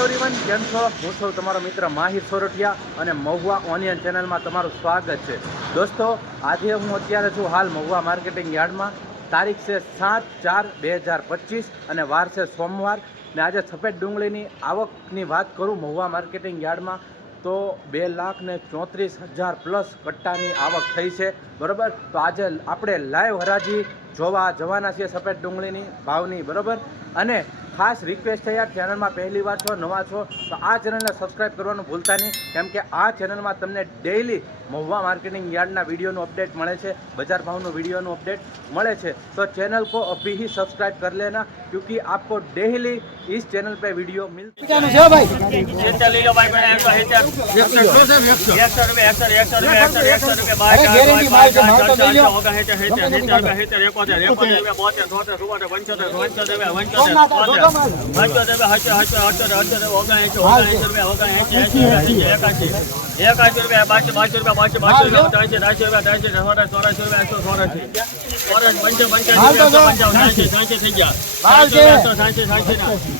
Everyone કેમ છો? હું છું તમારો મિત્ર માહિર સોરઠિયા અને મહુવા ઓનિયન ચેનલમાં તમારું સ્વાગત છે. દોસ્તો, આજે હું અત્યારે છું હાલ મહુવા માર્કેટિંગ યાર્ડમાં. તારીખ છે સાત ચાર બે હજાર પચીસ અને વાર છે સોમવાર. ને આજે સફેદ ડુંગળીની આવકની વાત કરું મહુવા માર્કેટિંગ યાર્ડમાં, તો બે લાખ ને ચોત્રીસ હજાર પ્લસ કટ્ટાની આવક થઈ છે. બરાબર? તો આજે આપણે લાઈવ હરાજી જોવા જવાના છીએ સફેદ ડુંગળીની ભાવની, બરાબર? અને ખાસ રિક્વેસ્ટ છે યાર ચેનલમાં પહેલી વાર છો, નવા છો, તો આ ચેનલને સબસ્ક્રાઈબ કરવાનું ભૂલતા નહીં. કેમ કે આ ચેનલમાં તમને ડેઇલી મહુવા માર્કેટિંગ યાર્ડના વિડીયોનું અપડેટ મળે છે, બજાર ભાવનું વિડીયોનું અપડેટ મળે છે. તો ચેનલ કો અભી સબસ્ક્રાઈબ કર લેના, ક્યુંકિ આપકો ડેઇલી इस चैनल पे वीडियो मिलती है भाई। ये चली लो भाई मैंने 100 100 100 100 100 100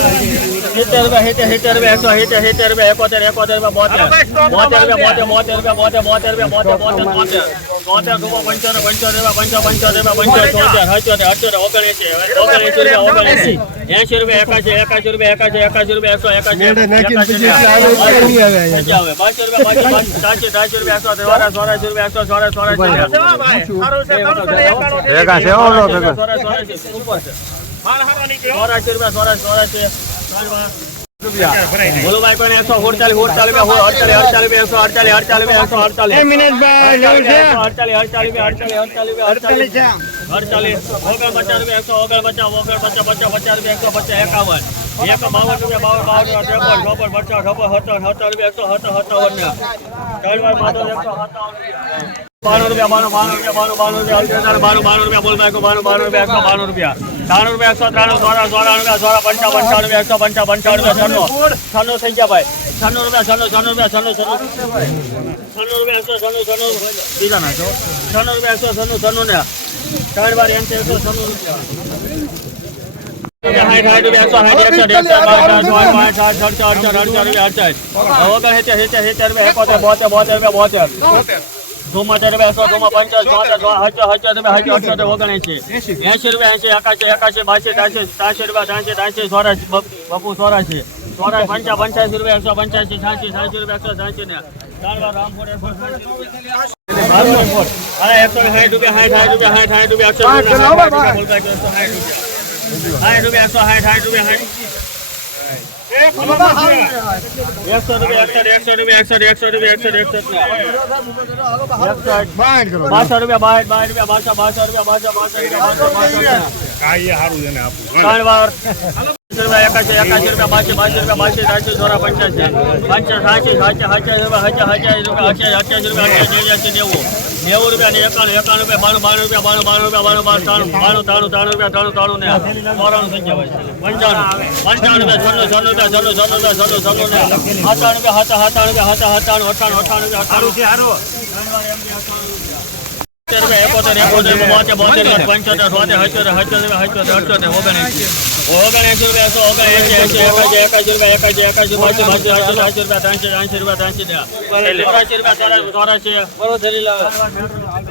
પાંચ, પાંચ, ચાર, ચાર, ચાર, ચાર, ઓગણ, સિત્તેર, સિત્તેર, સિત્તેર રૂપિયા, સિત્તેર, એકોતેર, એકોતેર રૂપિયા, બોતેર, પંચોતેર, પંચોતેર રૂપિયા, પંચોતેર, તોતેર, પંચોતેર રૂપિયા, હચોતેર, હચોતેર, હચોતેર, હચોતેર, ઓગણએંસી, ઓગણએંસી રૂપિયા, ઓગણએંસી, એંસી રૂપિયા, એંસી, એકાશી. એકાશી રૂપિયા, રૂપિયા, બાસી, બાસી રૂપિયા, ત્રાસી, ત્રાસી રૂપિયા, ચોરાસી, ચોરાસી રૂપિયા, એકસો રૂપિયા, એકસો રૂપિયા, એકસો. અઠ્યાસી રૂપિયા, એકસો અઠ્યાસી, અઠ્યાસી રૂપિયા, રામપુર, સિત્તેર રૂપિયા સિત્તેર સિત્તેર રૂપિયા એકસો સિત્તેર સિત્તેર રૂપિયા રૂપિયા બોતેર બોતેર રૂપિયા બોતેર બોતેર રૂપિયા બોતેર બોતેર રૂપિયા બોતેર બોતેર બોતેર બોતેર ટુમો પંચોતેર પંચોતેર રૂપિયા પંચો પંચોતેર રૂપિયા પંચોતેર ચોતેર અઠ્યોતેર અઠ્યોતર ઓગણએંસી ઓગણએંસી રૂપિયા ઓગણએંસી એંસી રૂપિયા એકાશી એકાશી રૂપિયા એકાશી એકાશી રૂપિયા એકસો એકાશી એકાશી આવે બાસી રૂપિયા બાસી બાસી ત્રાસી ત્રાસી રૂપિયા એકસો ચોરાસી ચોરાસી રૂપિયા એકસો ચોરાસી ચોરાસી ભેગા છે હો, લો ભેગા. ચોરાસી ચોરાસી ઉપર છે ચોરાસી રૂપિયા ચોરાસી ચોરાસી બોલુભાઈ પણ એકસો અડતાલીસ અડતાલીસ અડતાલીસ અડતાલીસ એકસો અડતાલીસ અડતાલીસ એકસો અડતાલીસ અડતાલીસ અડતાલીસ અડતાલીસ અડતાલીસ અડતાલીસ ઓગણ પચાસ રૂપિયા એકસો ઓગણ પચાસ ઓગણ પચાસ પચાસ પચાસ રૂપિયા એકસો પચાસ એકાવન એક બાવન રૂપિયા બાવન બાવન ત્રેપન ચોપન પચાસ છપ્પન સત્તર સત્તર રૂપિયા એકસો સત્તર સત્તાવન ને ત્રણ રૂપિયા એકસો ત્રાણું સોળા સોળા રૂપિયા બોતેર બોતેર ચુમ્મોતેર રૂપિયા એકસો પંચાસ હચો હચો ઓગણએંસી એંસી રૂપિયા એંસી એકાશી એકાશી બાસી ત્રાસી ત્રાસી રૂપિયા ત્રાસી ત્રાસી ચોરાસી બપુ ચોરાસી. ચોરાસી પંચા પંચ્યાસી રૂપિયા એકસો પંચ્યાસી છ્યાસી છ્યાસી એકસો ને. એકસો સાઠ સાઠ રૂપિયા. બારસો રૂપિયા બાર બાર રૂપિયા બારસો રૂપિયા બારસો બારસો રૂપિયા બારસો બારસો રૂપિયા એકાસી એકાસી રૂપિયા બાસી બાસી રૂપિયા બાસી ત્રાસી ચોરા પંચ્યાસી. પંચાસ સાચી સાચી સાચી રૂપિયા હચા રૂપિયા અઠ્યાસી અઠ્યાસી રૂપિયા ને એકાણું એકાણું રૂપિયા, બાણું બાણું રૂપિયા રૂપિયા, બાણું બાણું, ત્રાણું બાણું, ત્રાણું ત્રાણું રૂપિયા ત્રાણું રૂપિયા, છન્નું છન્નું ને સત્તાણું રૂપિયા હતા સત્તાણું હતા અઠાણું અઠાણું અઠાણું. એકોતેર એકોતેર બોતેર બોતેર પંચોતેર સોતેર હચોતેર હચોતેર હચોતર અઠોતેર ઓગણએંસી ઓગણએંસી રૂપિયા સો ઓગણએંસી એંસી એકાસી એકાસી રૂપિયા એકાસી એકાસી બાસી બાસી અઠસો રૂપિયા ત્રણસી ત્રણસી રૂપિયા ત્રણસી ચોરાસી રૂપિયા ચોરાસી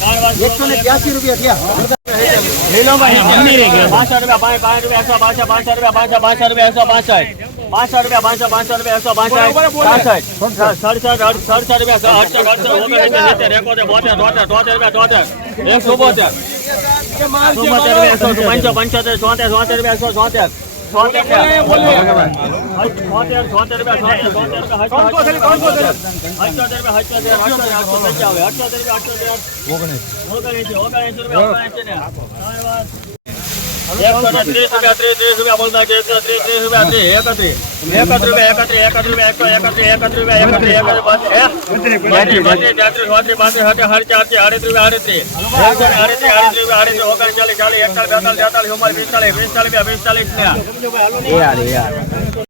પંચા રૂપિયા પંચા પંચા એકસો પચાસ પાંચ એકોતેર એકોતેર રૂપિયા બોતેર બોતેર રૂપિયા બોતેર બોતેર રૂપિયા રૂપિયા રૂપિયા રૂપિયા રૂપિયા રૂપિયા ને ને ત્યાસી રૂપિયા થયા રૂપિયા પાંચ પાંચ રૂપિયા એકસો બાસઠ બાસઠ રૂપિયા બાસઠ બાસઠ રૂપિયા એકસો બાસઠ બાસઠ રૂપિયા બાસઠ બાસઠ રૂપિયા એકસો બાસઠ સડસઠ સડસઠ રૂપિયા અડસઠ અડસઠ ઓગણસિત્તેર સિત્તેર એકોતેર બોતેર તોતેર તોતેર રૂપિયા તોતેર. એકસો બોતેર. રૂપિયા પંચો પંચોતેર ચોતેર ચોતેર રૂપિયા એકસો ચોતેર. ઓગણીસ છોતેર, છોતેર રૂપિયા, રૂપિયા, આડત્રીસ, ઓગણચાલીસ, ચાલીસ,